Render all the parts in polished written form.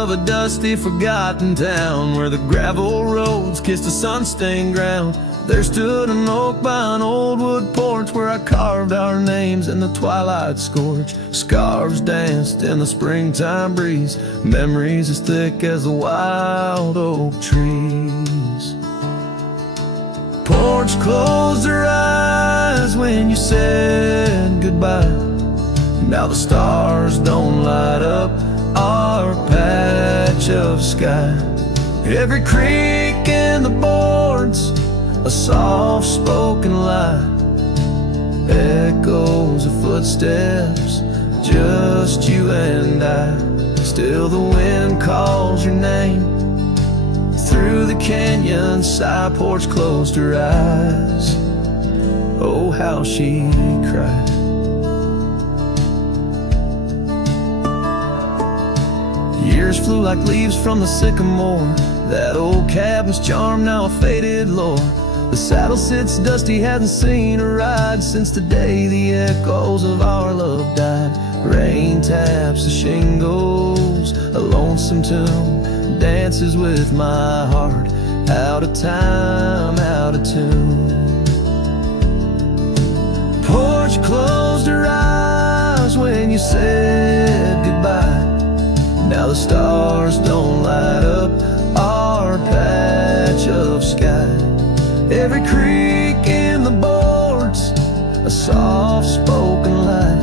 of a dusty, forgotten town, where the gravel roads kissed a sun-stained ground. There stood an oak by an old wood porch, where I carved our names in the twilight scorch. Scarves danced in the springtime breeze, memories as thick as the wild oak trees. Porch closed her eyes when you said goodbye. Now the stars don't light up our patch of sky. Every creak in the boards, a soft-spoken lie, echoes of footsteps, just you and I. Still the wind calls your name through the canyon side. Porch closed her eyes, oh how she cried. Years flew like leaves from the sycamore. That old cabin's charm, now a faded lore. The saddle sits dusty, hasn't seen a ride since the day the echoes of our love died. Rain taps the shingles, a lonesome tune dances with my heart. Out of time, out of tune. Porch closed her eyes when you said goodbye. Now the stars don't light up our patch of sky. Every creak in the boards, a soft-spoken lie,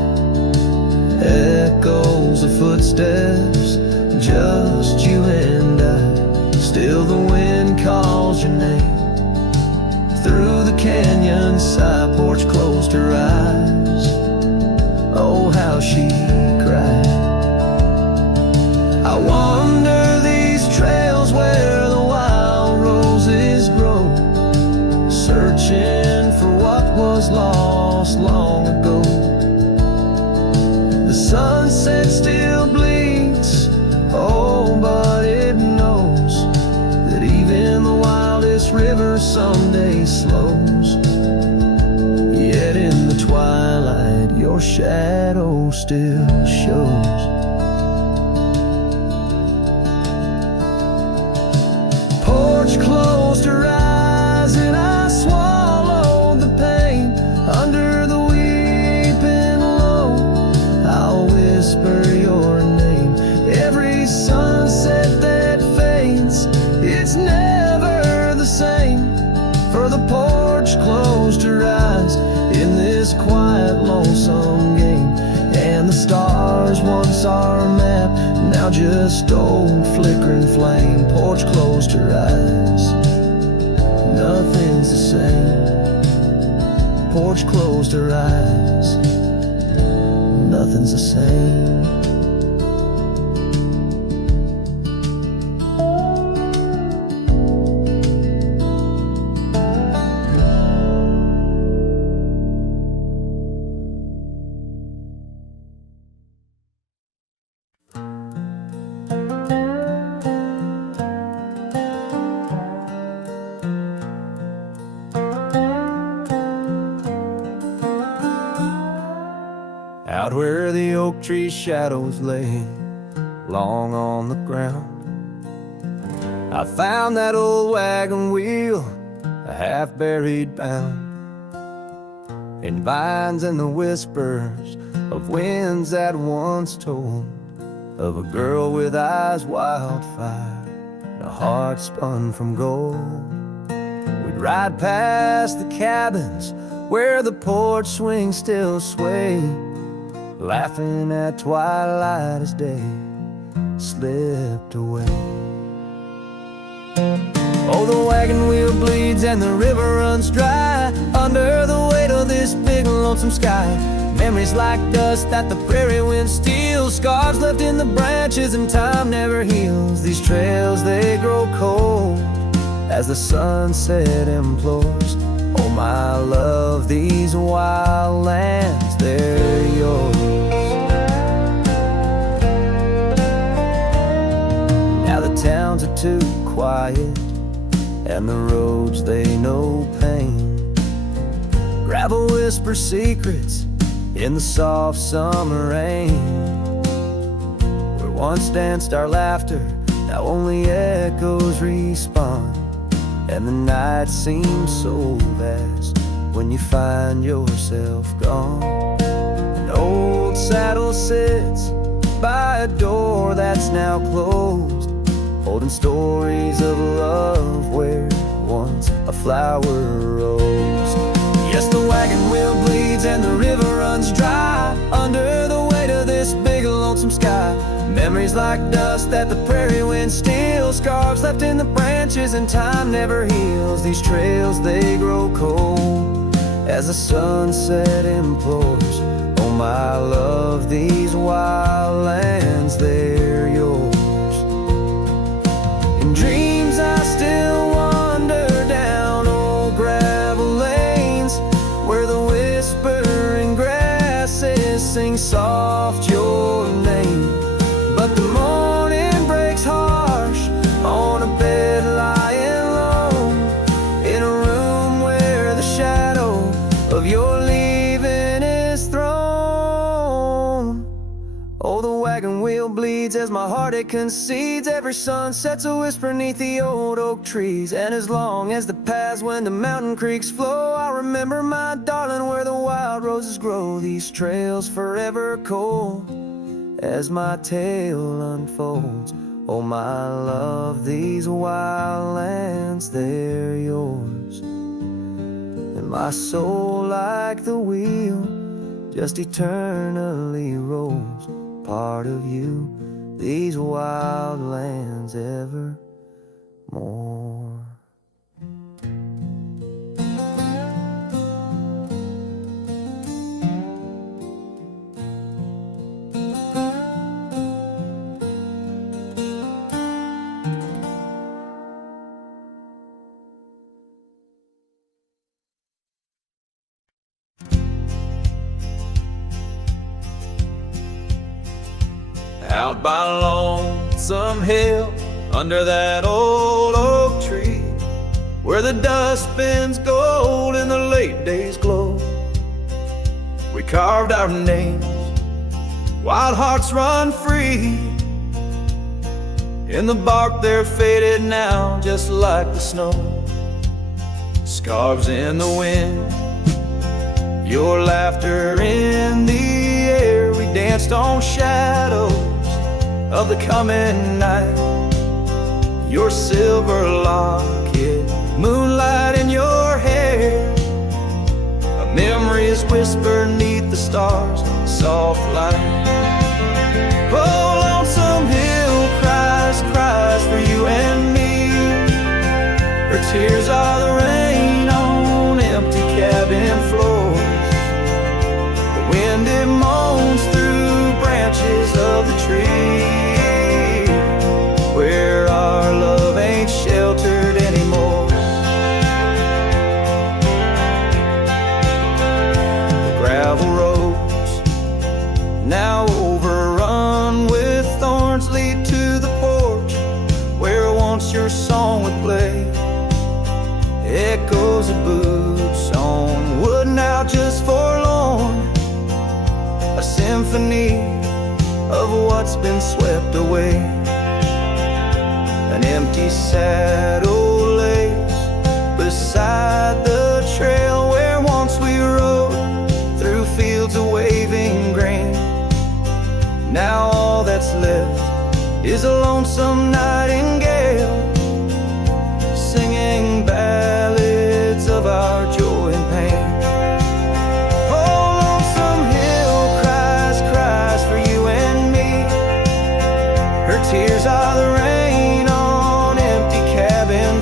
echoes of footsteps, just you and I. Still the wind calls your name through the canyon side. Porch closed her eyes, oh how she cried. I wander these trails where the wild roses grow, searching for what was lost long ago. The sunset still bleeds, oh but it knows that even the wildest river someday slows. Yet in the twilight your shadow still shows. Porch closed her eyes and I swallowed the pain. Under the weeping low, I'll whisper your name. Every sunset that fades, it's never the same. For the porch closed her eyes in this quiet, lonesome game. And the stars, once our map, now just old flickering flame. Porch closed her eyes, nothing's the same. Porch closed her eyes, nothing's the same. Out where the oak tree shadows lay long on the ground, I found that old wagon wheel, a half-buried bound, in vines and the whispers of winds that once told of a girl with eyes wildfire and a heart spun from gold. We'd ride past the cabins where the porch swings still sway, laughing at twilight as day slipped away. Oh, the wagon wheel bleeds and the river runs dry under the weight of this big lonesome sky. Memories like dust that the prairie wind steals, scars left in the branches and time never heals. These trails, they grow cold as the sunset implores. Oh, my love, these wild lands, they're yours. Now the towns are too quiet and the roads, they know pain. Gravel whispers secrets in the soft summer rain, where once danced our laughter, now only echoes respond. And the night seems so vast when you find yourself gone. An old saddle sits by a door that's now closed, holding stories of love where once a flower rose. Yes, the wagon wheel bleeds and the river runs dry under the weight of this big lonesome sky. Memories like dust that the prairie wind steals, scars left in the branches and time never heals. These trails, they grow cold as the sunset implores. Oh my love, these wild lands, they're yours. In dreams I still wander down old gravel lanes where the whispering grasses sing soft your name. But the morning breaks harsh on a bed lying low, in a room where the shadow of your leaving is thrown. Oh, the wagon wheel bleeds as my heart it concedes. Every sunset's a whisper neath the old oak trees. And as long as the paths when the mountain creeks flow, I'll remember my darling where the wild roses grow. These trails forever cold as my tale unfolds. Oh my love, these wild lands, they're yours. And my soul like the wheel just eternally rolls, part of you, these wild lands evermore. Out by Lonesome Hill, under that old oak tree, where the dust bends gold in the late day's glow, we carved our names, wild hearts run free. In the bark they're faded now, just like the snow. Scarves in the wind, your laughter in the air. We danced on shadows of the coming night. Your silver locket, moonlight in your hair. A memory is whispered neath the stars, soft light. Oh, Lonesome Hill cries, cries for you and me. Her tears are the rain on empty cabin floors. The wind, it moans through branches of the tree, where our love ain't sheltered anymore. The gravel roads, now overrun with thorns, lead to the porch where once your song would play. Echoes of boots on wood, now just forlorn, a symphony of what's been swept away. An empty saddle lays beside the trail where once we rode through fields of waving grain. Now all that's left is a lonesome nightingale singing ballads of our joy and pain. Oh, Lonesome Hill cries, cries for you and me. Her tears are the rain on empty cabin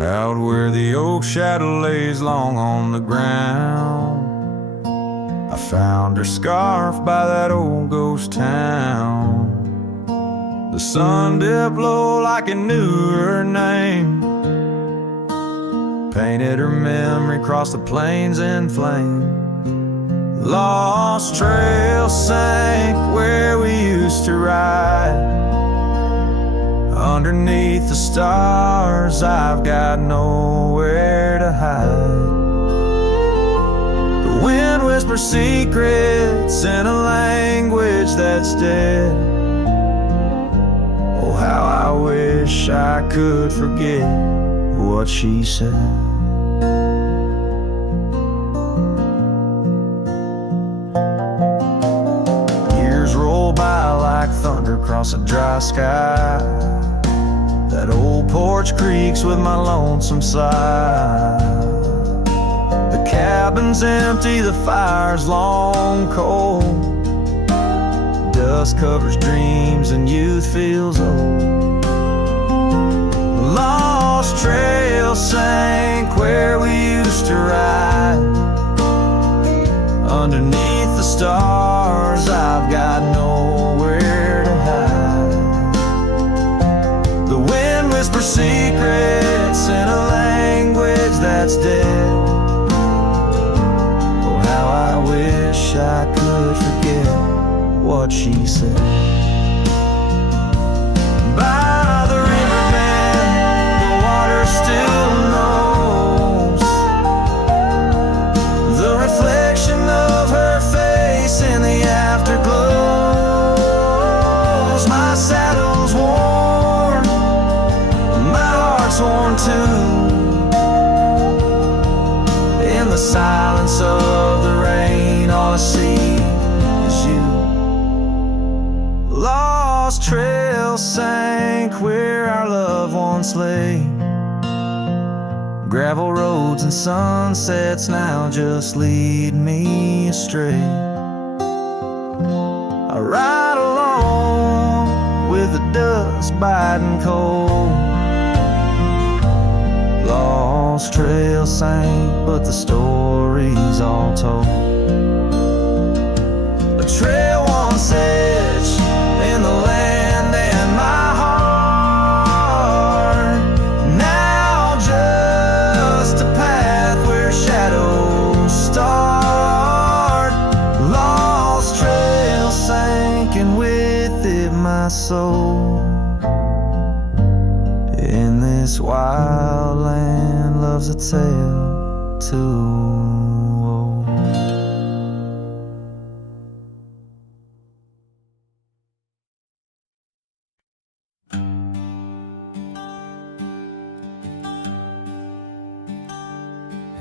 Out where the oak shadow lays long on the ground, I found her scarf by that old ghost town. The sun dipped low like it knew her name, painted her memory across the plains in flame. Lost trail sank where we used to ride. Underneath the stars, I've got nowhere to hide. The wind whispers secrets in a language that's dead. Oh, how I wish I could forget what she said. Years roll by like thunder across a dry sky. That old porch creaks with my lonesome sigh. The cabin's empty, the fire's long cold. Dust covers dreams and youth feels old. Lost trail sank where we used to ride. Underneath the stars, I've got nowhere to hide. The wind whispers secrets in a language that's dead. Oh, how I wish I could forget what she said. By the riverbed, the water still knows the reflection of her face in the afterglows. My saddle's worn, my heart's worn too. In the silence of the rain, all I see is you. Lost trail sank where our loved ones lay. Gravel roads and sunsets now just lead me astray. I ride along with the dust biting cold. Lost trail sank, but the story's all told. A trail once edged in the land and my heart, now just a path where shadows start. Lost trail sank and with it my soul. In this wild land love's a tale too.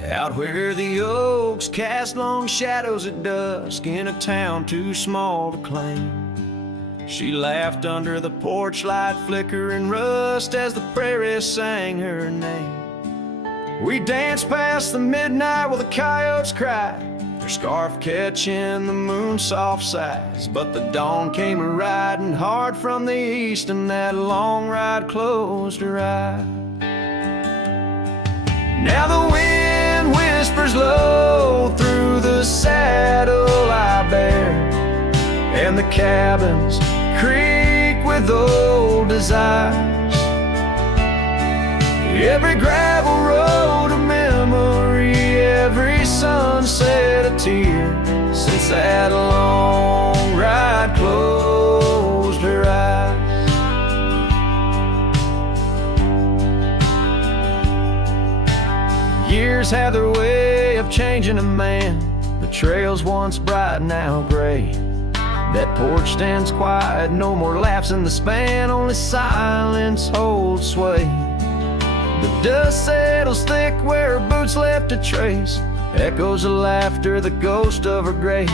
Out where the oaks cast long shadows at dusk in a town too small to claim, she laughed under the porch light flickering rust as the prairie sang her name. We danced past the midnight while the coyotes cried, their scarf catching the moon's soft sighs. But the dawn came a-riding hard from the east, and that long ride closed her eyes. Now the wind whispers low through the saddle I bear, and the cabins creak with old desires. Every gravel road a memory, every sunset a tear, since that long ride closed her eyes. Years have their way of changing a man. The trails once bright, now gray. That porch stands quiet, no more laughs in the span, only silence holds sway. The dust settles thick where her boots left a trace, echoes of laughter, the ghost of her grace.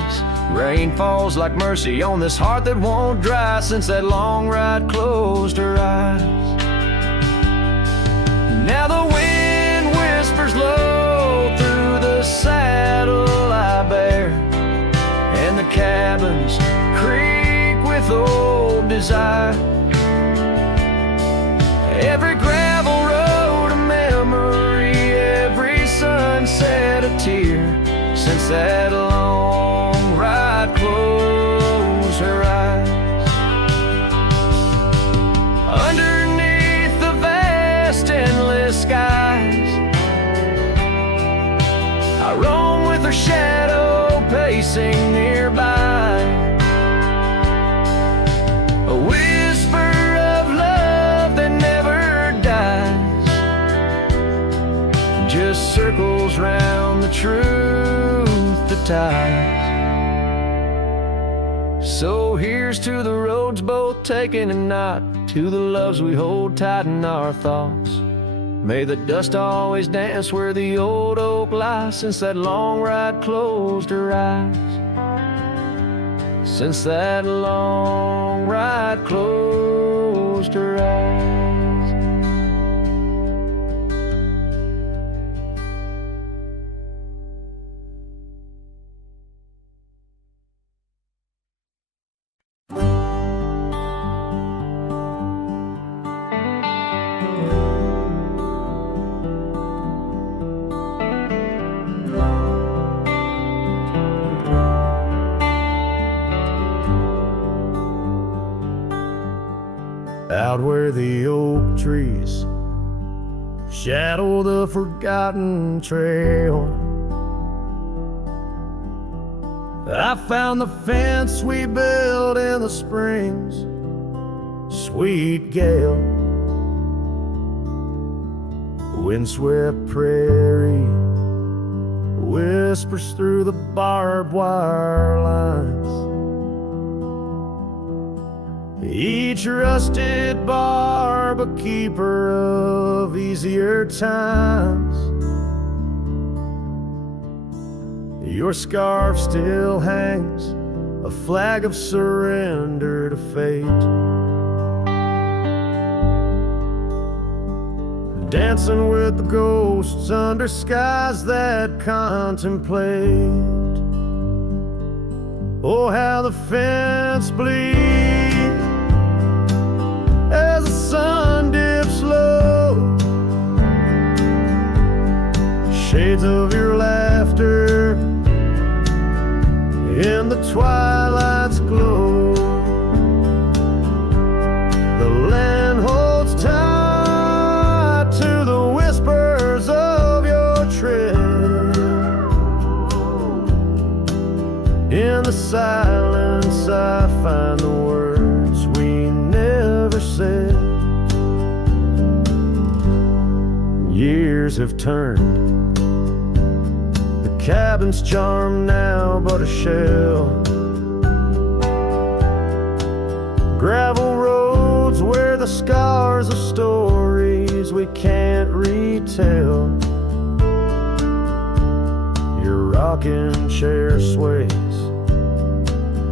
Rain falls like mercy on this heart that won't dry, since that long ride closed her eyes. Now the wind whispers low through the saddle I bear, and the cabins creak with old desire. Every gravel road a memory, since that long ride closed her eyes. Underneath the vast endless skies, I roam with her shadow pacing nearby. A whisper of love that never dies, just circles round the truth that ties. So here's to the roads both taken and not, to the loves we hold tight in our thoughts. May the dust always dance where the old oak lies, since that long ride closed her eyes. Since that long ride closed her eyes. Out where the oak trees shadow the forgotten trail, I found the fence we built in the spring's sweet gale. Windswept prairie whispers through the barbed wire lines. Each rusted barb a keeper of easier times. Your scarf still hangs, a flag of surrender to fate. Dancing with the ghosts under skies that contemplate. Oh, how the fence bleeds as the sun dips low. Shades of your laughter in the twilight's glow. The land holds tight to the whispers of your tread. In the silence I find the words we never said. Years have turned, the cabin's charm now but a shell. Gravel roads where the scars of stories we can't retell. Your rocking chair sways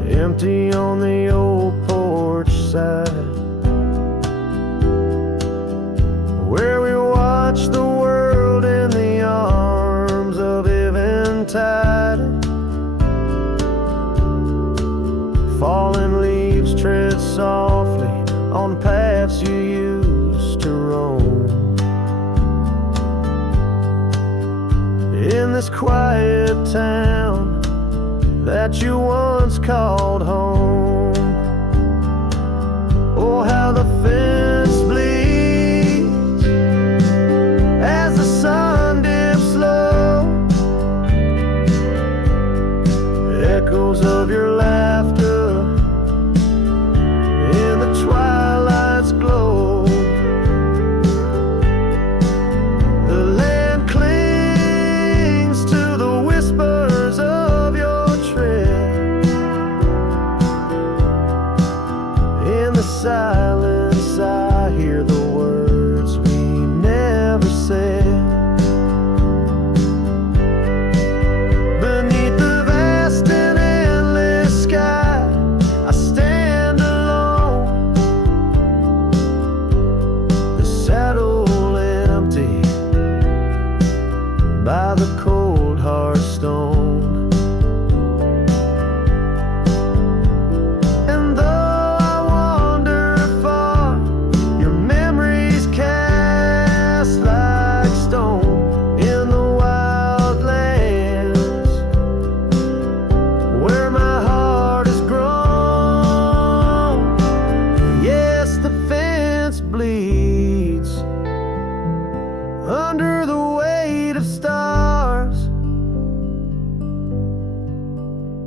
empty on the old porch side, where we watch the world in the arms of eventide. Fallen leaves tread softly on paths you used to roam. In this quiet town that you once called home. Oh, how the fence bleeds as the sun dips low. Echoes of your laughter in the twilight's glow. The land clings to the whispers of your tread. In the silence I hear the words we never said. Beneath the vast and endless sky I stand alone, the saddle empty by the cold hard stone. And though I wander far, your memories cast like stone in the wild lands under the weight of stars.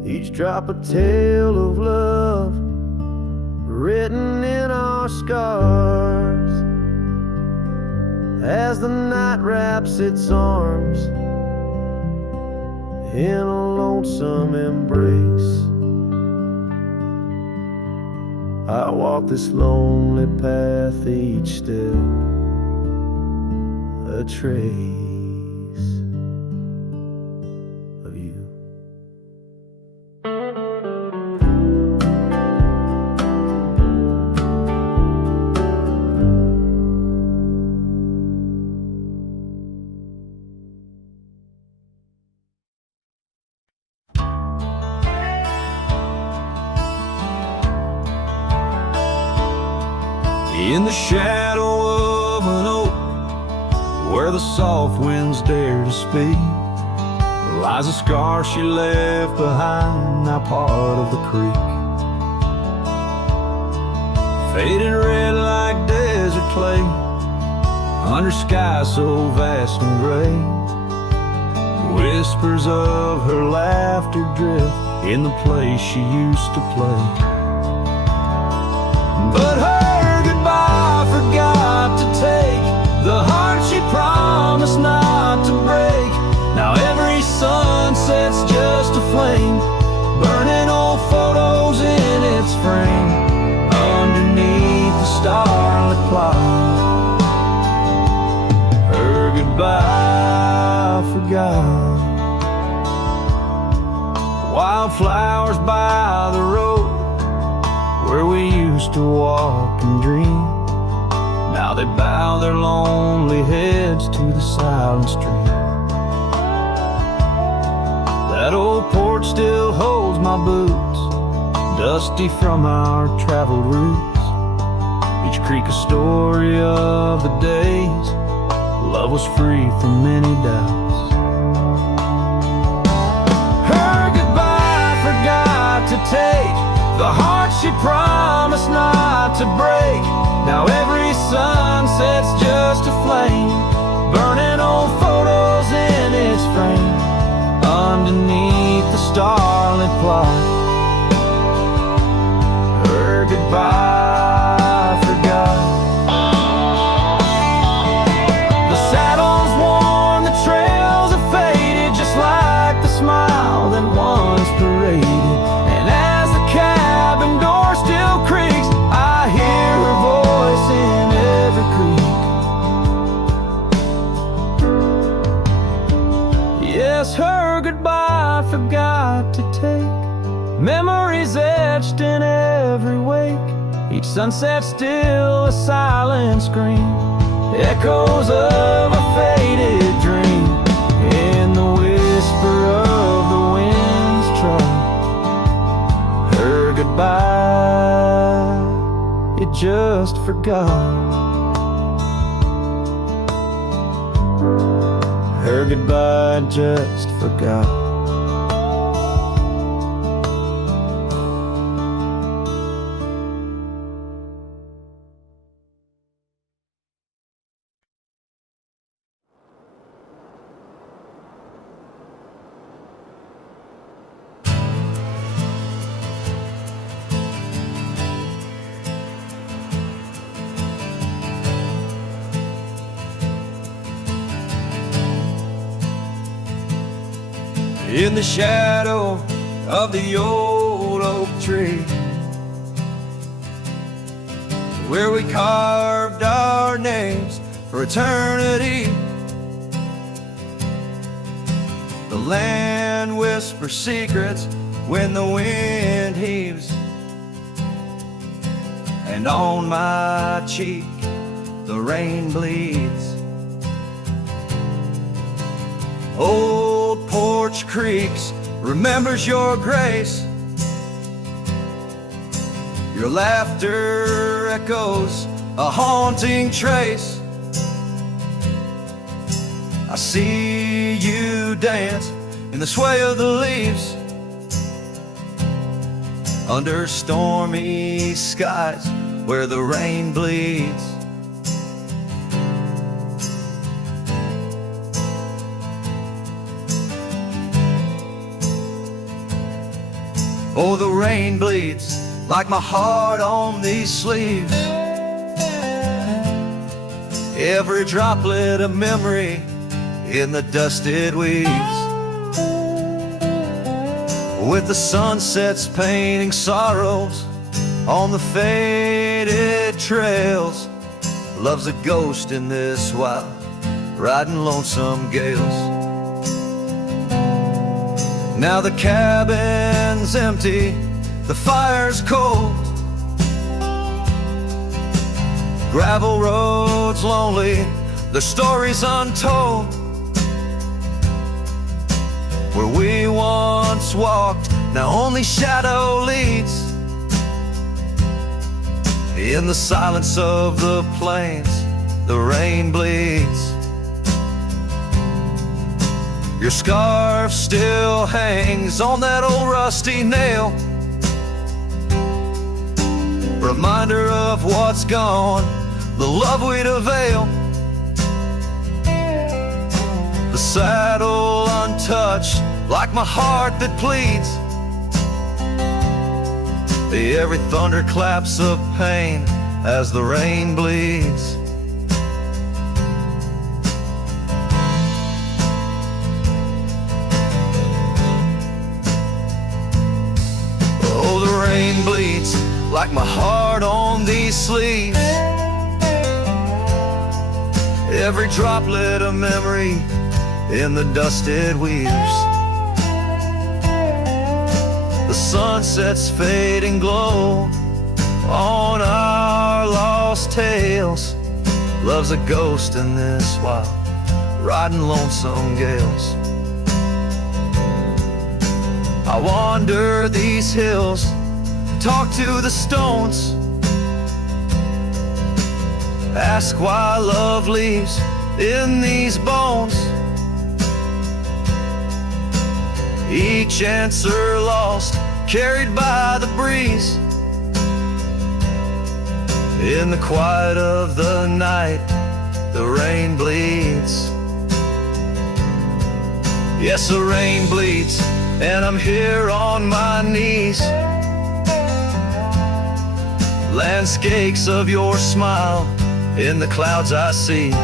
Each drop a tale of love written in our scars. As the night wraps its arms in a lonesome embrace, I walk this lonely path, each step a trace of you. In the shadow of an oak, where the soft winds dare to speak, lies a scar she left behind, now part of the creek. Faded red like desert clay, under skies so vast and gray. Whispers of her laughter drift in the place she used to play. But her goodbye forgot to take the heart she promised not to break. Now every sunset's just a flame, burning old photos in its frame, underneath the starlit cloud. Her goodbye forgot. Wildflowers by the road, where we used to walk and dream, now they bow their lonely heads to the silent stream. That old porch still holds my boots, dusty from our traveled routes. Each creek a story of the days love was free from many doubts. Her goodbye forgot to take the heart she promised not to break. Now every sunset's just a flame, burning old photos in its frame, underneath the starlit plot. Her goodbye forgot. The saddle's worn, the trails have faded, just like the smile that once paraded. And as the cabin door still creaks, I hear her voice in every creek. Yes, her goodbye forgot to take memories etched in every wake. Each sunset still a silent scream, echoes of a faded dream, in the whisper of the wind's try. Her goodbye, it just forgot. Her goodbye just forgot. In the shadow of the old oak tree, where we carved our names for eternity, the land whispers secrets when the wind heaves, and on my cheek the rain bleeds. Old Porch creaks, remembers your grace. Your laughter echoes, a haunting trace. I see you dance in the sway of the leaves, under stormy skies where the rain bleeds. Oh, the rain bleeds like my heart on these sleeves. Every droplet of memory in the dusted weeds. With the sunsets painting sorrows on the faded trails. Love's a ghost in this wild, riding lonesome gales. Now the cabin's empty, the fire's cold. Gravel roads lonely, the stories untold. Where we once walked, now only shadow leads. In the silence of the plains, the rain bleeds. Your scarf still hangs on that old rusty nail. Reminder of what's gone, the love we'd avail. The saddle untouched, like my heart that pleads. Every thunderclaps of pain as the rain bleeds. Oh, the rain bleeds like my heart on these sleeves. Every droplet of memory in the dusted weaves. The sunset's fading glow on our lost tales. Love's a ghost in this wild, riding lonesome gales. I wander these hills, talk to the stones, ask why love leaves in these bones. Each answer lost, carried by the breeze. In the quiet of the night, the rain bleeds. Yes, the rain bleeds, and I'm here on my knees. Landscapes of your smile in the clouds I seize.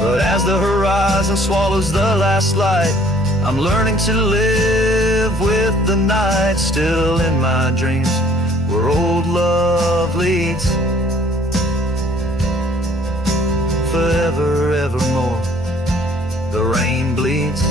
But as the horizon swallows the last light, I'm learning to live with the night. Still in my dreams, where old love leads. Forever, evermore, the rain bleeds.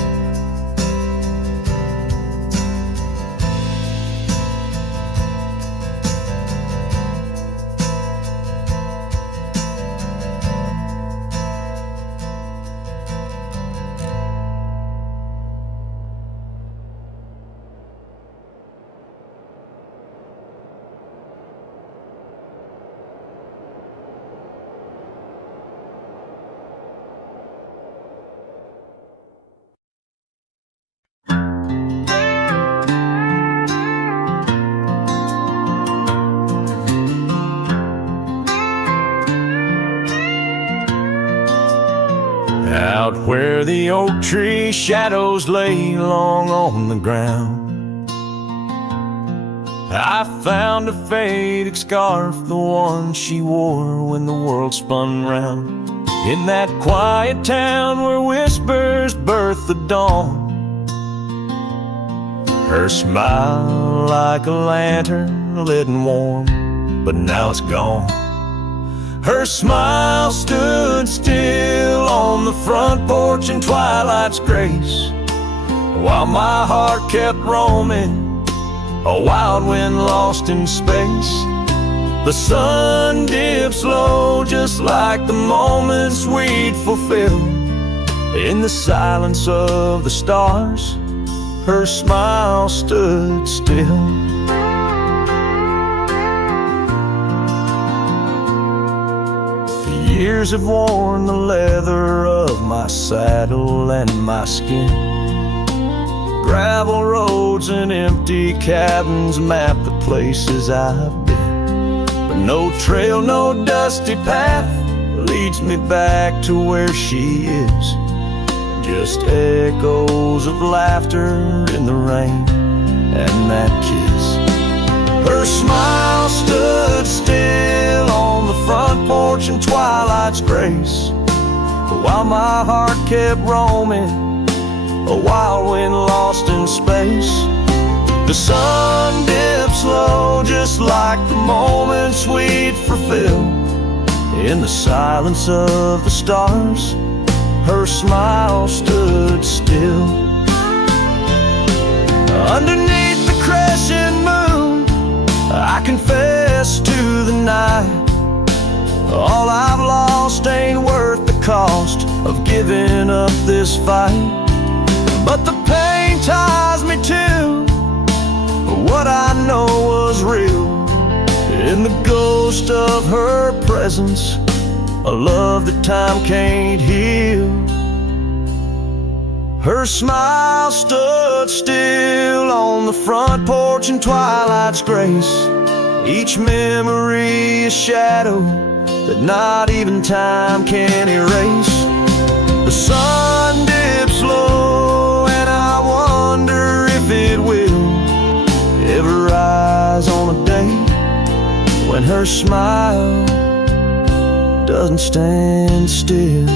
Out where the oak tree shadows lay long on the ground, I found a faded scarf, the one she wore when the world spun round. In that quiet town where whispers birth the dawn, her smile like a lantern lit and warm, but now it's gone. Her smile stood still on the front porch in twilight's grace, while my heart kept roaming, a wild wind lost in space. The sun dips low just like the moments we'd fulfill. In the silence of the stars, her smile stood still. Years have worn the leather of my saddle and my skin. Gravel roads and empty cabins map the places I've been, but no trail, no dusty path leads me back to where she is. just echoes of laughter in the rain and that kiss. Her smile stood still on the front porch in twilight's grace, while my heart kept roaming, a wild wind lost in space. The sun dips low just like the moments we'd fulfill. In the silence of the stars, her smile stood still. Underneath the crescent moon, I confess to the night, all I've lost ain't worth the cost of giving up this fight. But the pain ties me to what I know was real, in the ghost of her presence, a love that time can't heal. Her smile stood still on the front porch in twilight's grace, each memory a shadow that not even time can erase. The sun dips low and I wonder if it will ever rise on a day when her smile doesn't stand still.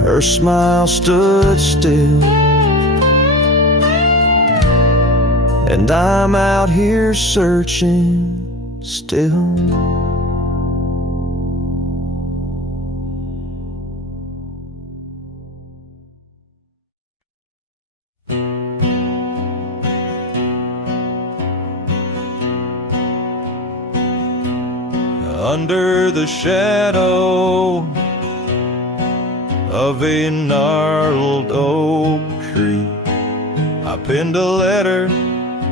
Her smile stood still, and I'm out here searching still. Under the shadow of a gnarled oak tree, I penned a letter,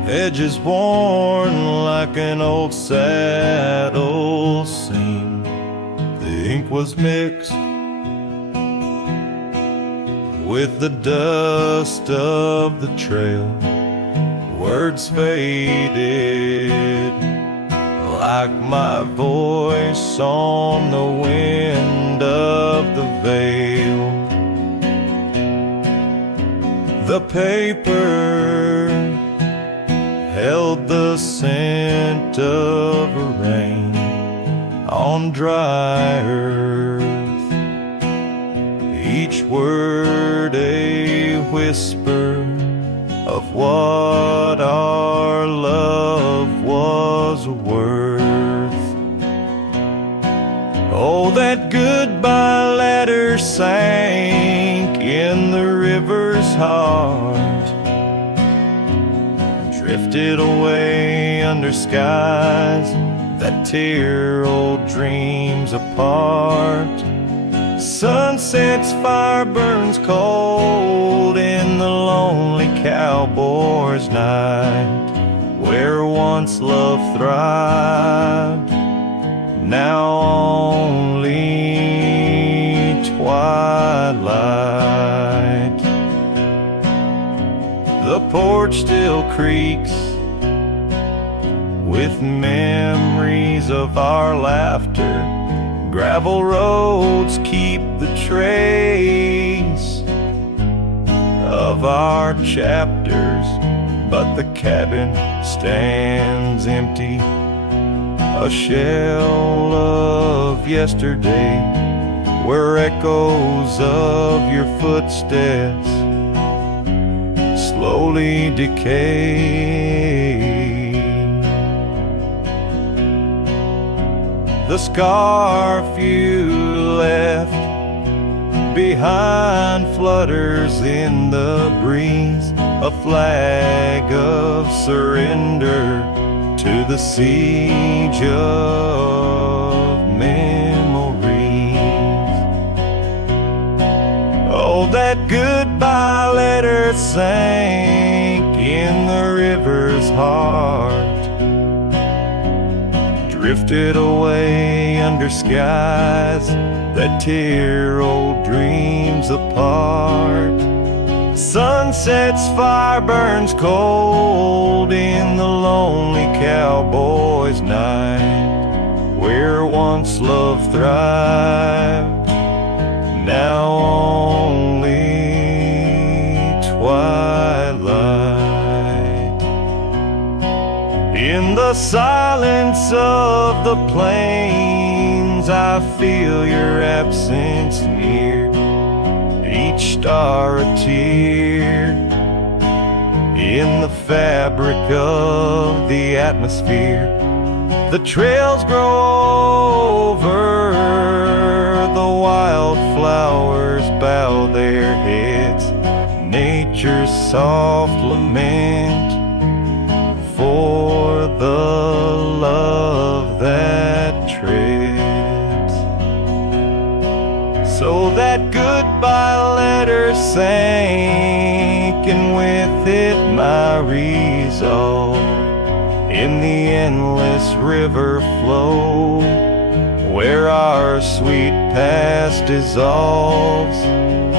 edges worn like an old saddle seam. The ink was mixed with the dust of the trail. Words faded like my voice on the wind of the veil. The paper held the scent of rain on dry earth, each word a whisper of what our love was worth. Oh, that goodbye letter sank in the river's heart, drifted away under skies that tear old dreams apart. Sunset's fire burns cold in the lonely cowboy's night, where once love thrived, now only twilight. The porch still creaks with memories of our laughter. Gravel roads keep the trace of our chapters, but the cabin stands empty, a shell of yesterday, where echoes of your footsteps slowly decay. The scarf you left behind flutters in the breeze, a flag of surrender to the siege of memories. Oh, that goodbye letter sank in the river's heart, drifted away under skies that tear old dreams apart. Sunset's fire burns cold in the lonely cowboy's night, where once love thrived, now only twilight. In the silence of the plains, I feel your absence near, each star a tear in the fabric of the atmosphere. The trails grow over, the wildflowers bow their heads, nature's soft lament for the love that treads. So that goodbye letter sank, and with it my resolve in the endless river flow, where our sweet past dissolves.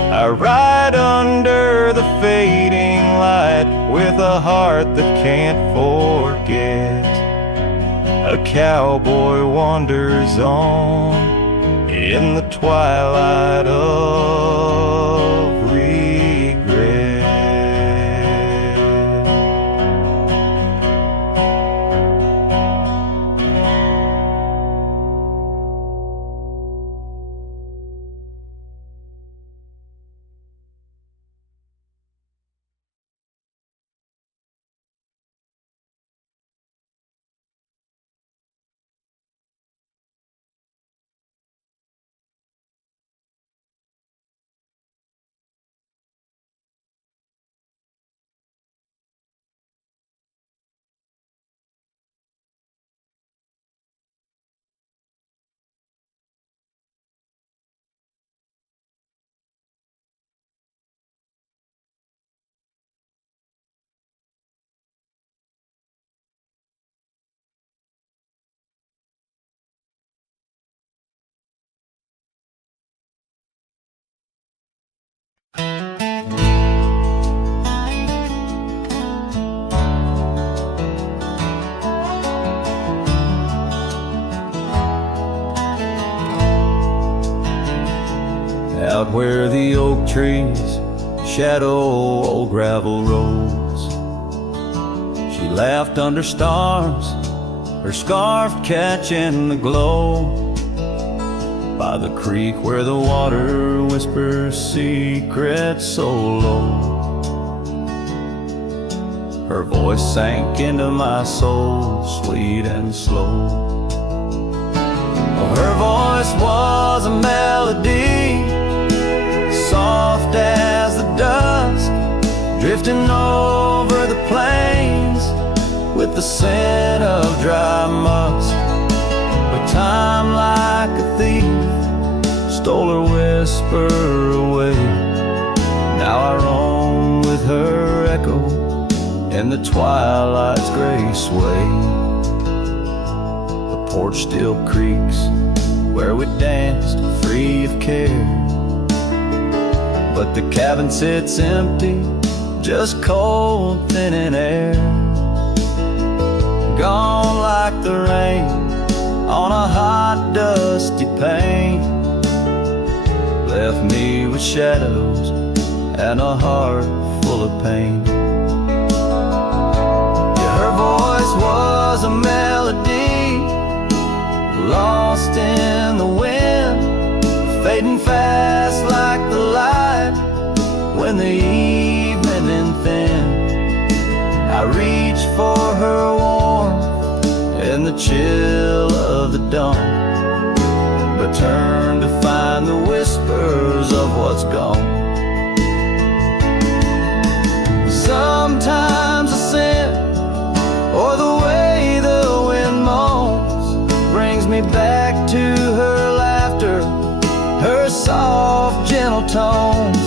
I ride under the fading light with a heart that can't forget. A cowboy wanders on in the twilight of regret. Out where the oak trees shadow old gravel roads, she laughed under stars, her scarf catching the glow. By the creek where the water whispers secrets so low, her voice sank into my soul, sweet and slow. Her voice was a melody, soft as the dusk, drifting over the plains with the scent of dry musk. But time, like a thief, stole her whisper away. Now I roam with her echo in the twilight's gray sway. The porch still creaks where we danced free of care, but the cabin sits empty, just cold, thinning air. Gone like the rain on a hot, dusty pane, left me with shadows and a heart full of pain. Yeah, her voice was a melody, lost in the wind, fading fast like the light when the evening thinned. I reached for her warmth in the chill of the dawn, but turned to find the whispers of what's gone. Sometimes a scent or the way the wind moans brings me back to her laughter, her soft, gentle tones.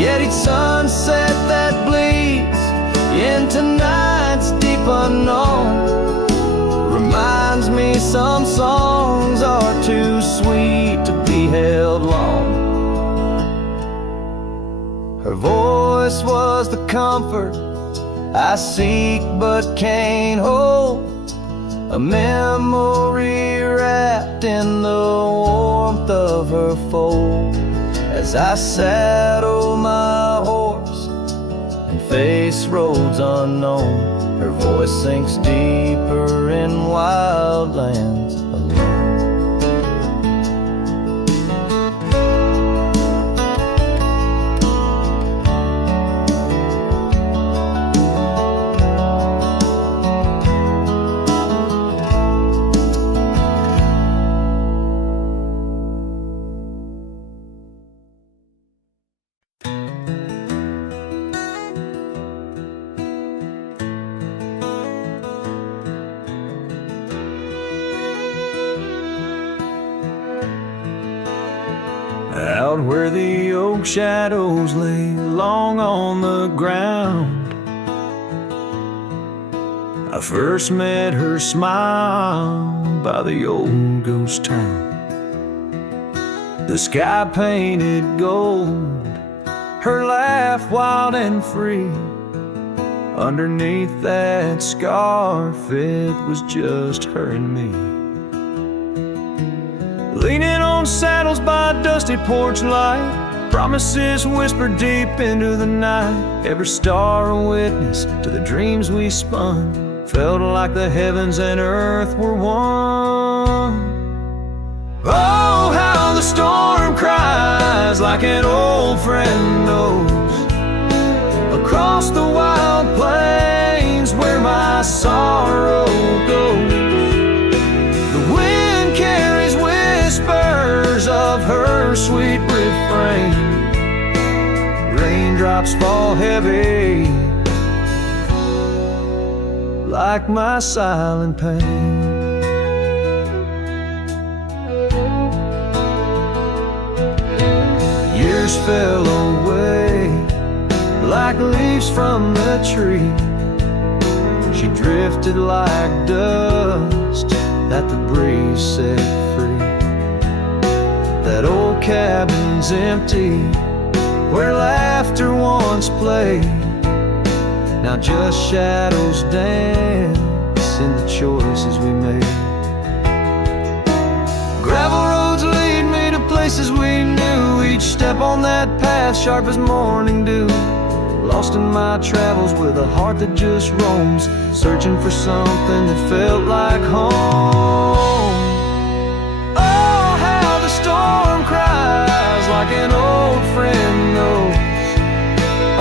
Yet each sunset that bleeds into night's deep unknown reminds me some songs are too sweet to be held long. Her voice was the comfort I seek but can't hold, a memory wrapped in the warmth of her fold. as I saddle my horse and face roads unknown. Her voice sinks deeper in wild lands alone. Out where the oak shadows lay long on the ground, I first met her smile by the old ghost town. The sky painted gold, her laugh wild and free. Underneath that scarf it was just her and me. Leaning on saddles by a dusty porch light, promises whispered deep into the night. Every star a witness to the dreams we spun. Felt like the heavens and earth were one. Oh, how the storm cries like an old friend knows. Across the wild plains where my sorrow goes, the wind carries whispers of her sweet refrain. Raindrops fall heavy like my silent pain. Years fell away like leaves from the tree. She drifted like dust that the breeze set free. That old cabin's empty where laughter once played. Now just shadows dance in the choices we made. Gravel roads lead me to places we knew. Each step on that path sharp as morning dew. Lost in my travels with a heart that just roams, searching for something that felt like home. Oh, how the storm cries like an old friend knows.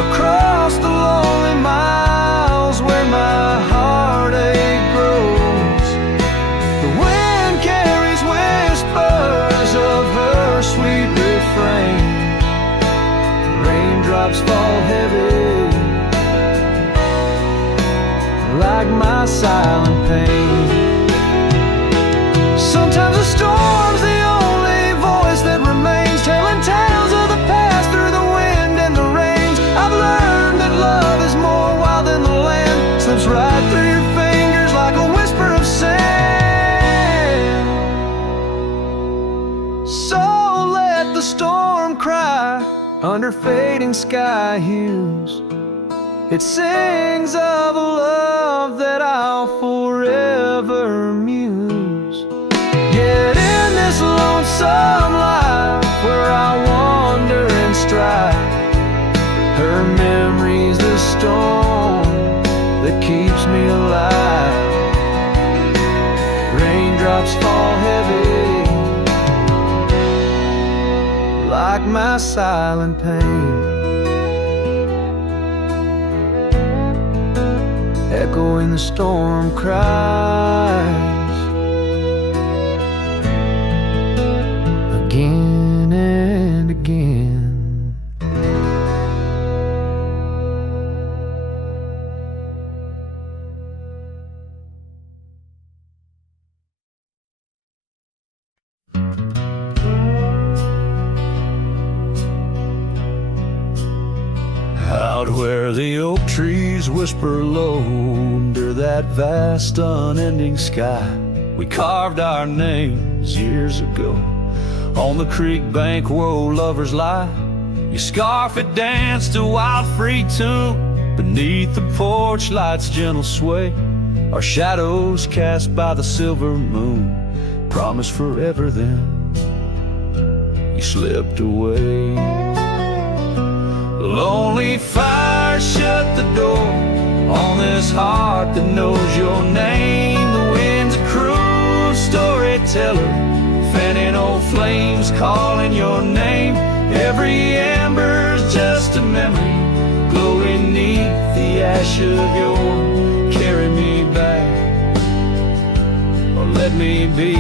Across the lonely miles where my heartache grows, the wind carries whispers of her sweet refrain. Raindrops fall heavy like my silent pain. Sometimes a storm's the only voice that remains, telling tales of the past through the wind and the rains. I've learned that love is more wild than the land, slips right through your fingers like a whisper of sand. So let the storm cry under fading sky hues. It sings of a love that I'll forever muse. Yet in this lonesome life where I wander and strive, her memory's the storm that keeps me alive. Raindrops fall heavy like my silent pain. Echoing the storm cries again and again. Out where the oak trees whisper low under that vast unending sky, we carved our names years ago on the creek bank where old lovers lie. Your scarf it danced a wild free tune beneath the porch light's gentle sway. Our shadows cast by the silver moon promise forever then. you slipped away. Lonely fire, shut the door on this heart that knows your name. The wind's a cruel storyteller, fanning old flames, calling your name. Every ember's just a memory, glowing neath the ash of your. Carry me back, or let me be.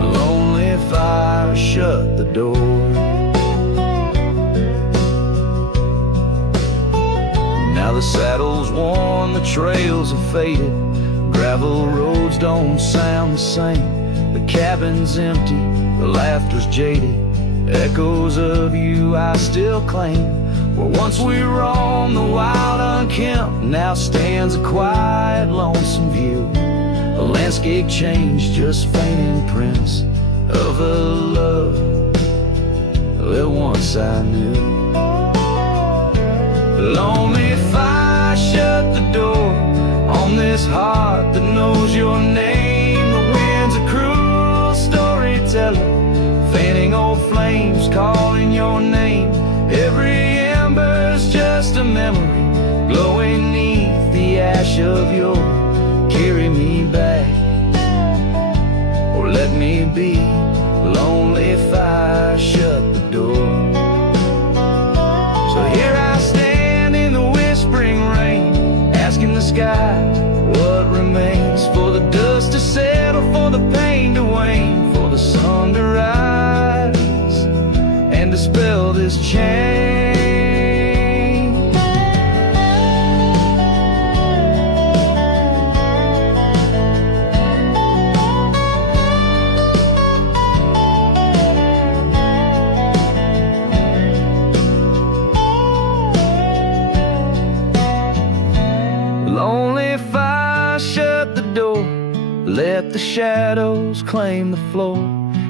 Lonely fire, shut the door. Now the saddle's worn, the trails have faded, gravel roads don't sound the same. The cabin's empty, the laughter's jaded, echoes of you I still claim. Where once we roamed the wild unkempt, now stands a quiet, lonesome view. A landscape changed, just faint imprints of a love that once I knew. Lonely fire, shut the door on this heart that knows your name. The wind's a cruel storyteller, fanning old flames, calling your name. Every ember's just a memory, glowing neath the ash of your. Carry me back, or let me be. Lonely fire, shut the door. So here I stand in the whispering rain, asking the sky what remains. For the dust to settle, for the pain to wane, for the sun to rise and dispel this chain. Lonely fire, shut the door, let the shadows claim the floor.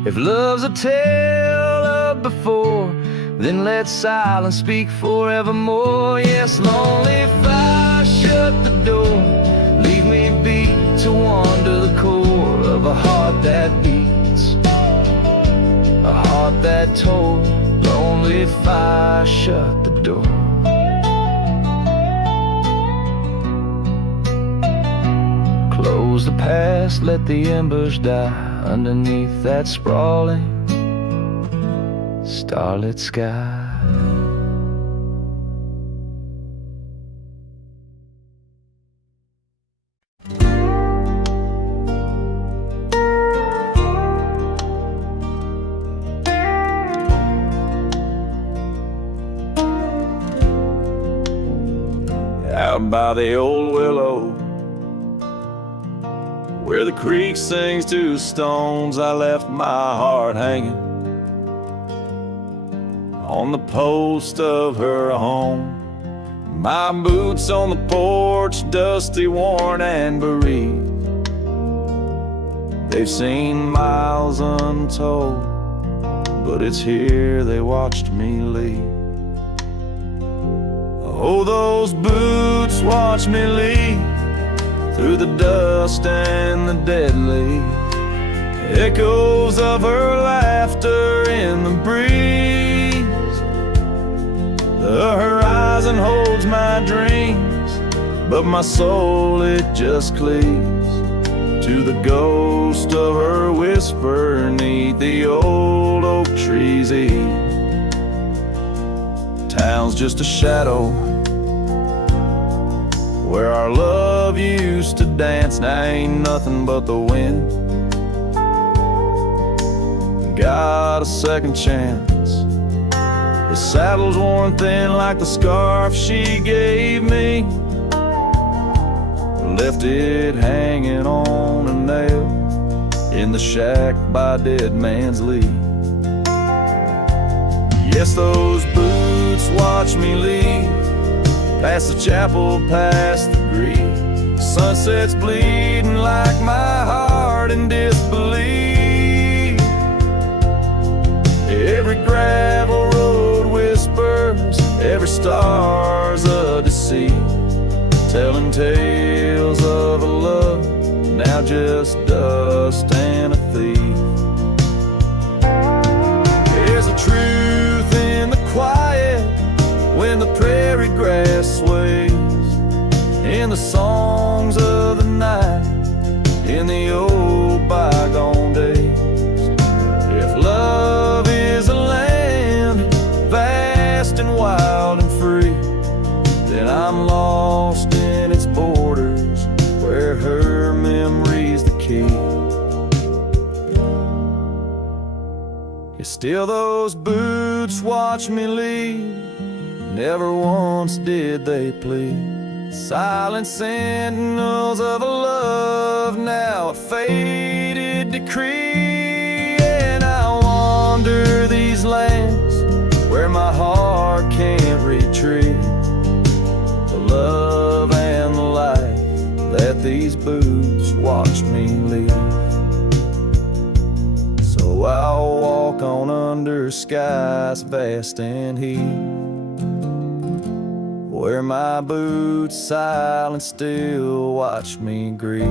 If love's a tale of before, then let silence speak forevermore. Yes, lonely fire, shut the door, leave me be to wander the core of a heart that beats, a heart that told. Lonely fire, shut the door. Close the past, let the embers die underneath that sprawling starlit sky. Out by the old willow, where the creek sings to stones, I left my heart hanging on the post of her home. My boots on the porch, dusty, worn, and bereaved. They've seen miles untold, but it's here they watched me leave. Oh, those boots watched me leave through the dust and the dead leaves. Echoes of her laughter in the breeze. The horizon holds my dreams, but my soul, it just cleaves to the ghost of her whisper 'neath the old oak trees eave. Town's just a shadow where our love used to dance. Now ain't nothing but the wind. Got a second chance. The saddle's worn thin like the scarf she gave me. Left it hanging on a nail in the shack by Dead Man's Leave. Yes, those boots watch me leave, past the chapel, past the grief. Sunset's bleeding like my heart in disbelief. Every gravel road whispers, every star's a deceit, telling tales of a love now just dust and a thief. There's a tree Yet still those boots watch me leave, never once did they plead. Silent sentinels of a love, now a faded decree. And I wander these lands where my heart can't retreat the love and the life that these boots watch me leave. So I'll walk on under skies vast and heat, where my boots silent still watch me grieve.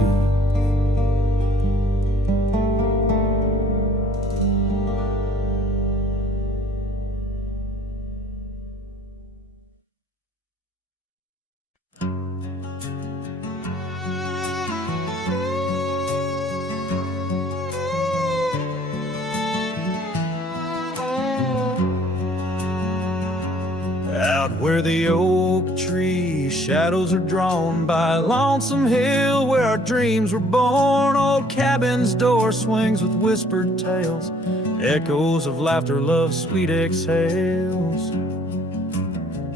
Out where the oak tree shadows are drawn by a lonesome hill where our dreams were born, old cabin's door swings with whispered tales, echoes of laughter, love's sweet exhales.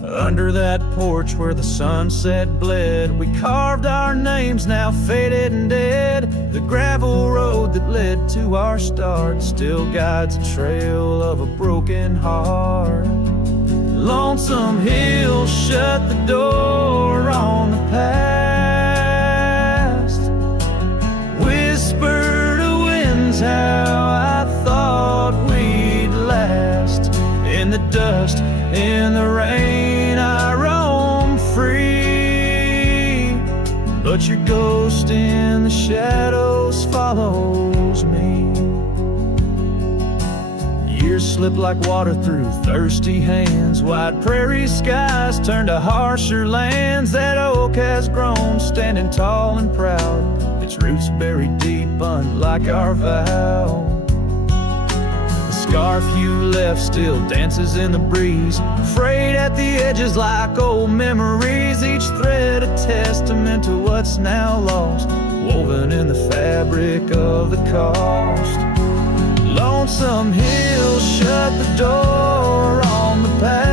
Under that porch where the sunset bled, we carved our names, now faded and dead. The gravel road that led to our start still guides a trail of a broken heart. Lonesome Hill shut the door on the past, whisper to winds how I thought we'd last. In the dust, in the rain, I roam free, but your ghost in the shadows follows me. Years slip like water through thirsty hands, wide prairie skies turn to harsher lands. That oak has grown, standing tall and proud, its roots buried deep, unlike our vow. The scarf you left still dances in the breeze, frayed at the edges like old memories, each thread a testament to what's now lost, woven in the fabric of the cost. Lonesome Hill shut the door on the past,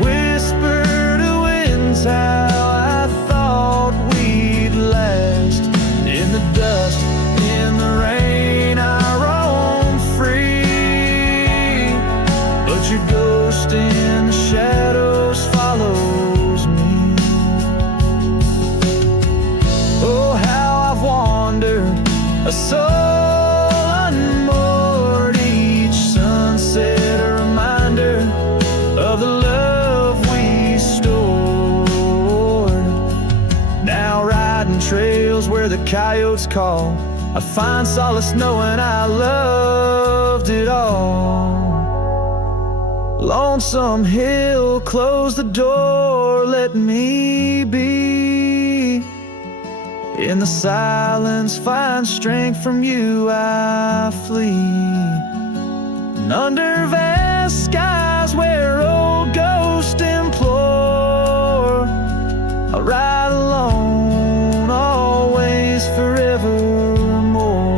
whisper to winds how I thought we'd last. In the dust, in the rain, I roam free, but your ghost in the shadows follows me. Oh, how I've wandered, a soul unmoored, each sunset a reminder of the love we stored. Now riding trails where the coyotes call, I find solace knowing I loved it all. Lonesome Hill, close the door, let me be. In the silence, find strength from you, I flee. And under vast skies where old ghosts implore, I'll ride alone, always, forevermore.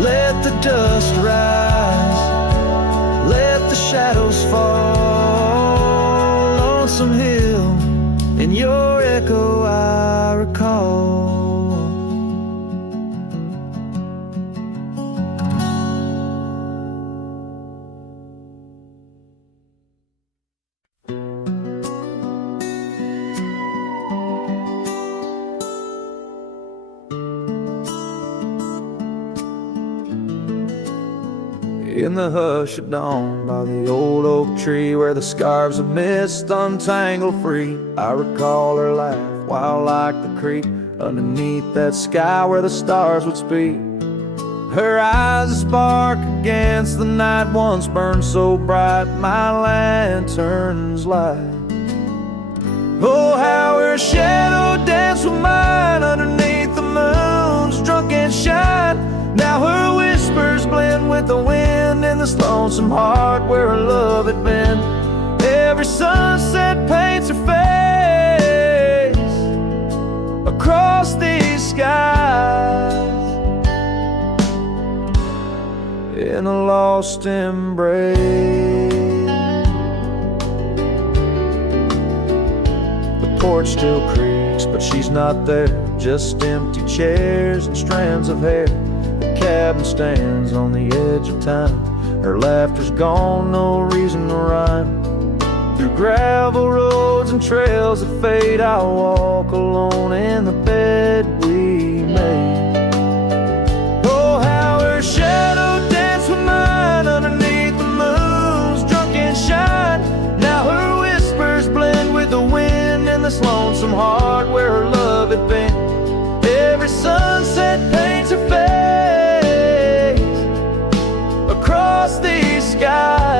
Let the dust rise, let the shadows fall. Lonesome Hill, in your echo I recall. In the hush of dawn by the old oak tree where the scarves of mist untangle free, I recall her laugh wild like the creek underneath that sky where the stars would speak. Her eyes a spark against the night once burned so bright my lantern's light. Oh, how her shadow danced with mine underneath the moon's drunken shine. Now her whispers blend with the wind in this lonesome heart where her love had been. Every sunset paints her face across these skies. in a lost embrace. The porch still creaks, but she's not there. Just empty chairs and strands of hair. The cabin stands on the edge of time. Her laughter's gone, no reason to rhyme. Through gravel roads and trails that fade, I'll walk alone in the bed we made. Oh, how her shadow danced with mine underneath the moon's drunken shine. Now her whispers blend with the wind in this lonesome heart where her love had been. Every sunset paints her face across these skies.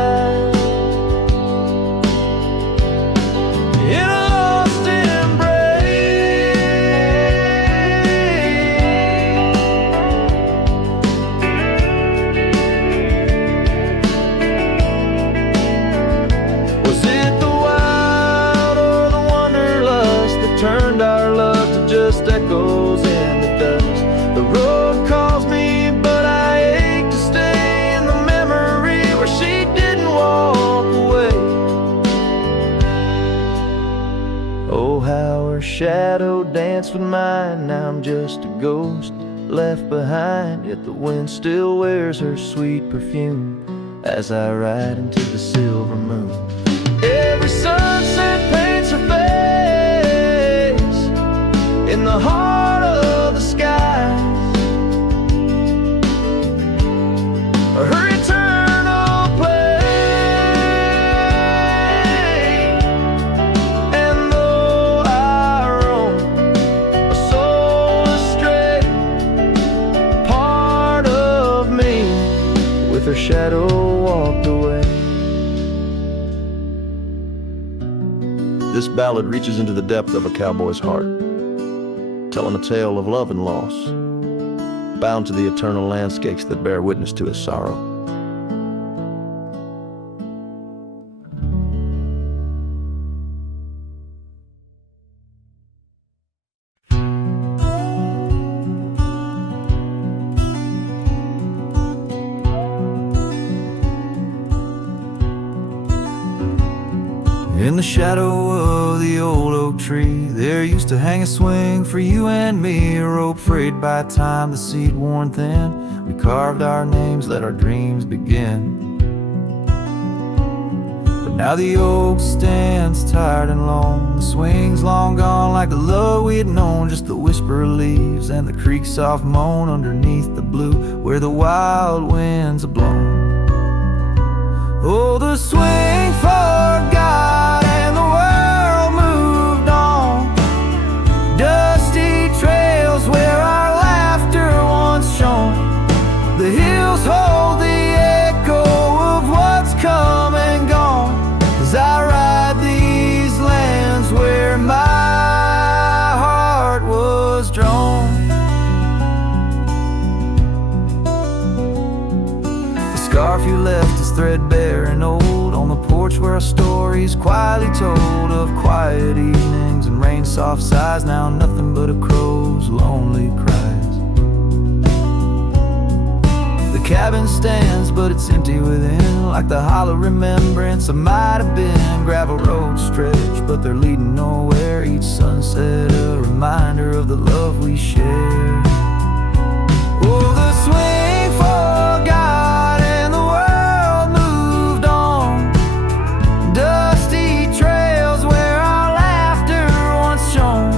Turned our love to just echoes in the dust. The road calls me, but I ache to stay in the memory where she didn't walk away. Oh, how her shadow danced with mine. Now I'm just a ghost left behind, yet the wind still wears her sweet perfume as I ride into the silver moon. Every sunset paints her face in the heart of the skies. Her eternal play. And though I roam a soul astray, part of me with her shadow walked away. This ballad reaches into the depth of a cowboy's heart, telling a tale of love and loss, bound to the eternal landscapes that bear witness to his sorrow. In the shadow of the old oak tree, there used to hang a swing for you and me, a rope frayed by time, the seed worn thin. We carved our names, let our dreams begin. But now the oak stands tired and lone, the swing's long gone like the love we had known, just the whisper of leaves and the creek's soft moan underneath the blue where the wild winds are blown. Oh, the swing forgot and the world moved on. Dusty trails where our laughter once shone. The hills hold the echo of what's come and gone, as I ride these lands where my heart was drawn. The scarf you left is threadbare and old on the porch where our stories quietly told of quiet evenings and rain soft sighs. Now nothing but a crow's lonely cries. The cabin stands but it's empty within, like the hollow remembrance of might have been. Gravel roads stretch but they're leading nowhere, each sunset a reminder of the love we share. Oh, the swing forgot and the world moved on. Dusty trails where our laughter once shone.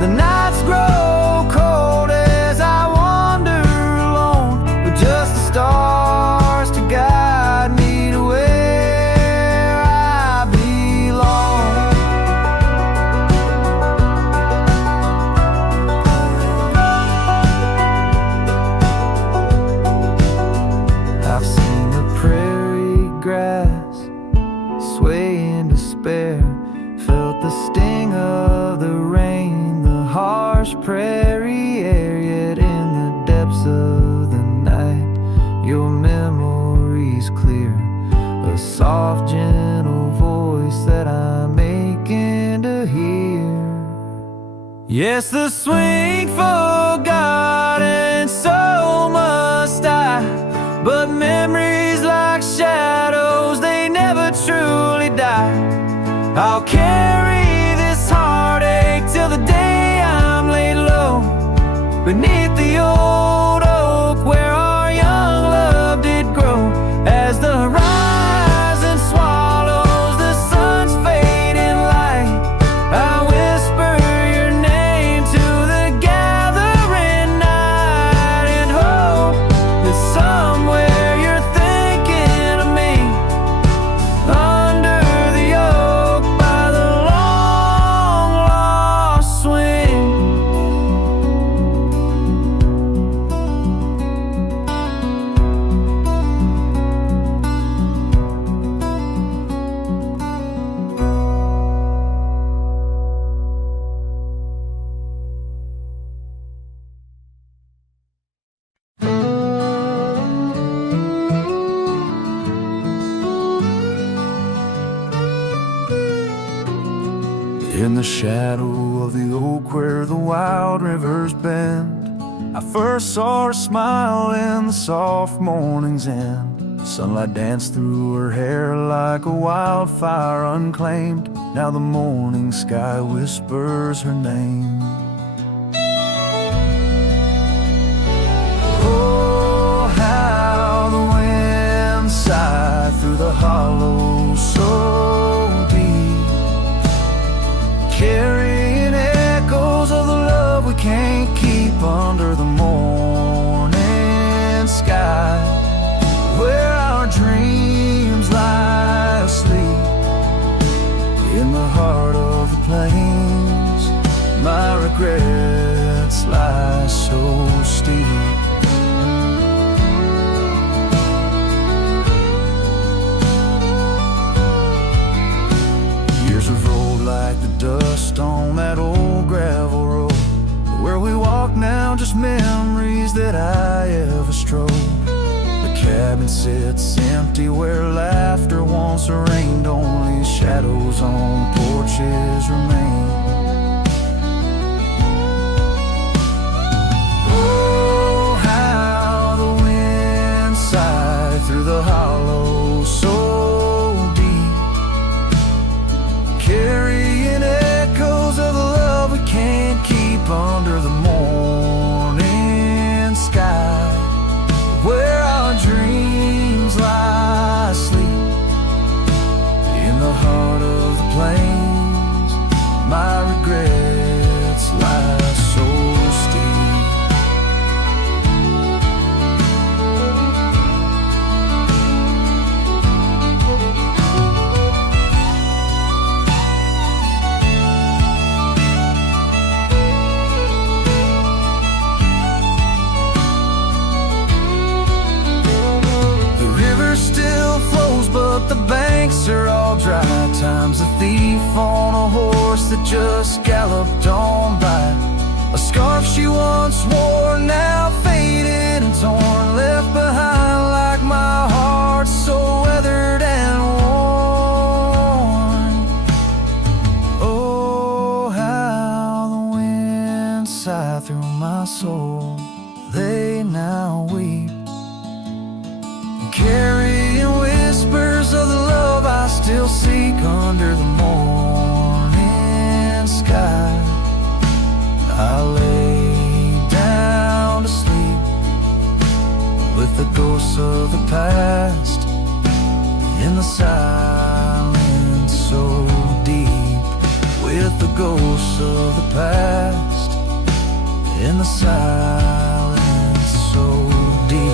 The nights grow cold as I wander alone, with just the stars to guide me to where I belong. I've seen the prairie grass sway in despair, felt the sting of the rain, the harsh prairie air, yet in the depths of the night your memory's clear, a soft gentle voice that I'm aching to hear. Yes, the swing forgot and so must I, but memories like shadows, they never truly die. I'll carry this heartache till the day I'm laid low beneath the old oak where our young love did grow. As the horizon swallows the sun's fading light, I whisper your name to the gathering night and hope that somewhere you're thinking of me under the oak by the long lost swing. In the shadow of the oak where the wild rivers bend, I first saw her smile in the soft morning's end. Sunlight danced through her hair like a wildfire unclaimed. Now the morning sky whispers her name. Oh, how the wind sighed through the hollow so deep, carrying echoes of the love we can't keep under the morning sky, where our dreams lie asleep in the heart of the plains. My regrets lie so steep. Years have rolled like the dust on that old gravel road, where we walk now, just memories that I ever strode. The cabin sits empty where laughter once reigned, only shadows on porches remain. Oh, how the wind sighed through the hollow so deep, carrying echoes of the love we can't keep under the morning sky, where our dreams lie asleep in the heart of the plains. My regrets lie so steep. Still flows, but the banks are all dry. Time's a thief on a horse that just galloped on by. A scarf she once wore, now faded and torn, left behind like my heart, so weathered and worn. Oh, how the wind sighed through my soul. They now weep, carrying whispers of the love I still seek under the morning sky. I lay down to sleep with the ghosts of the past in the silence so deep, with the ghosts of the past in the silence so deep.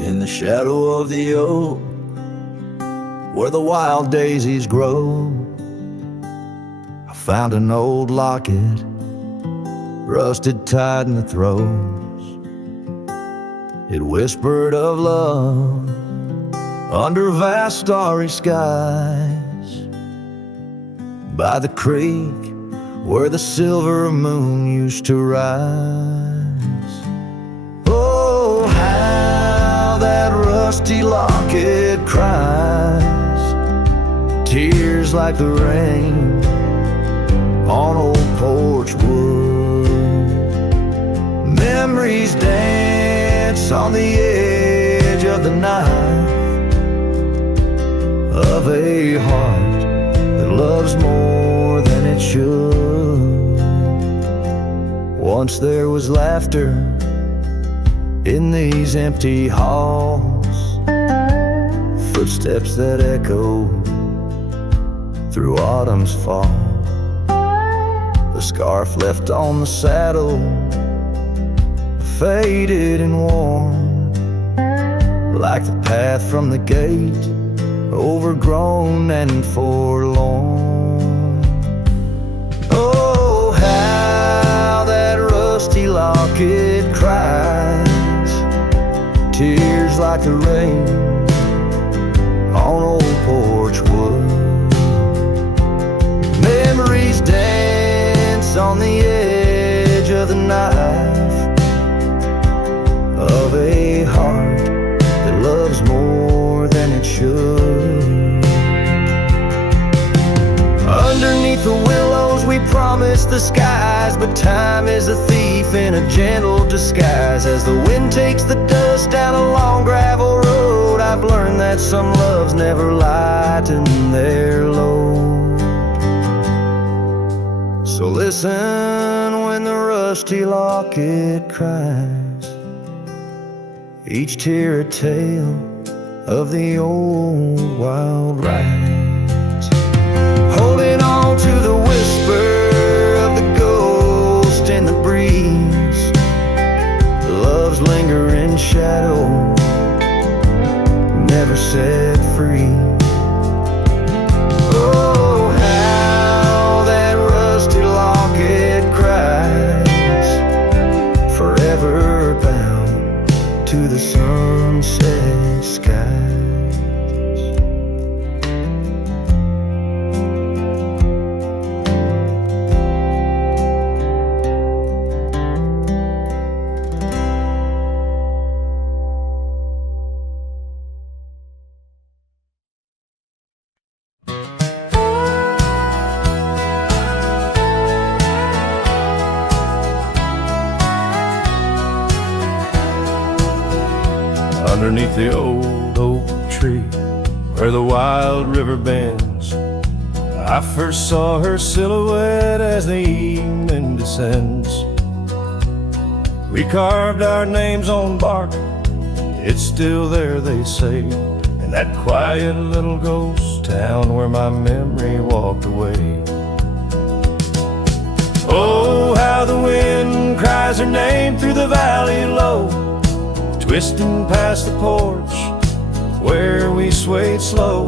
In the shadow of the oak, where the wild daisies grow, I found an old locket, rusted tight in the throes. It whispered of love under vast starry skies, by the creek where the silver moon used to rise. rusty locket cries, tears like the rain on old porch wood. Memories dance on the edge of the knife of a heart that loves more than it should. Once there was laughter in these empty halls, footsteps that echoed through autumn's fall. The scarf left on the saddle, faded and worn, like the path from the gate, overgrown and forlorn. Oh, how that rusty locket cries, tears like the rain on old porch wood. Memories dance on the edge of the knife of a heart that loves more than it should. Underneath the willows we promised the skies, but time is a thief in a gentle disguise. As the wind takes the dust down a long gravel road, I've learned that some loves never lighten their load. So listen when the rusty locket cries, each tear a tale of the old wild rides. Holding on to the whisper of the ghost in the breeze, love's lingering shadow never set free. Oh, how that rusty locket cries, forever bound to the sunset skies. Underneath the old oak tree where the wild river bends, I first saw her silhouette as the evening descends. We carved our names on bark, it's still there they say, in that quiet little ghost town where my memory walked away. Oh, how the wind cries her name through the valley low, twisting past the porch where we swayed slow.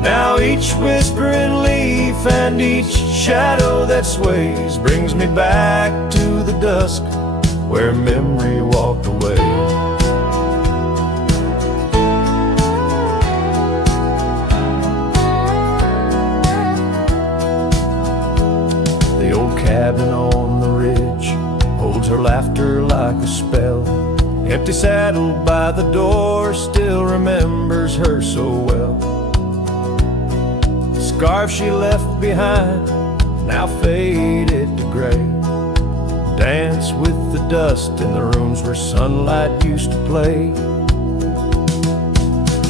Now each whispering leaf and each shadow that sways brings me back to the dusk where memory walked away. The old cabin on the ridge holds her laughter like a spell. Empty saddle by the door still remembers her so well. The scarf she left behind, now faded to gray, dance with the dust in the rooms where sunlight used to play.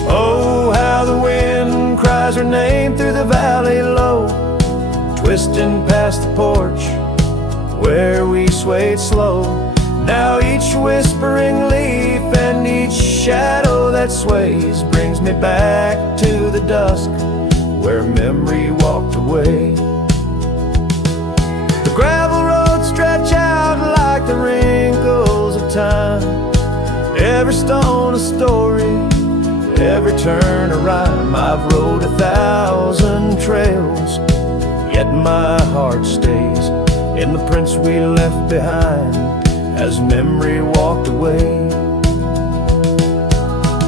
Oh, how the wind cries her name through the valley low, twisting past the porch where we swayed slow. Now each whispering leaf and each shadow that sways brings me back to the dusk where memory walked away. The gravel roads stretch out like the wrinkles of time, every stone a story, every turn a rhyme. I've rode 1,000 trails, yet my heart stays in the prints we left behind as memory walked away.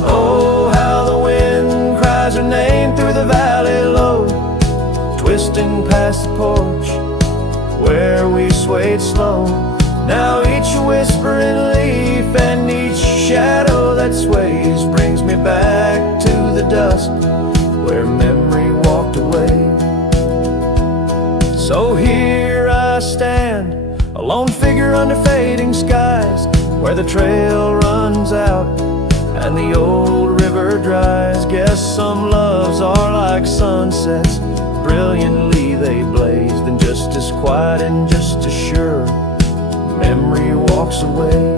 Oh, how the wind cries her name through the valley low, twisting past the porch where we swayed slow. Now each whispering leaf and each shadow that sways brings me back to the dusk where memory walked away. So here I stand, a lone figure under fading skies, where the trail runs out and the old river dries. Guess some loves are like sunsets, brilliantly they blazed, and just as quiet and just as sure memory walks away.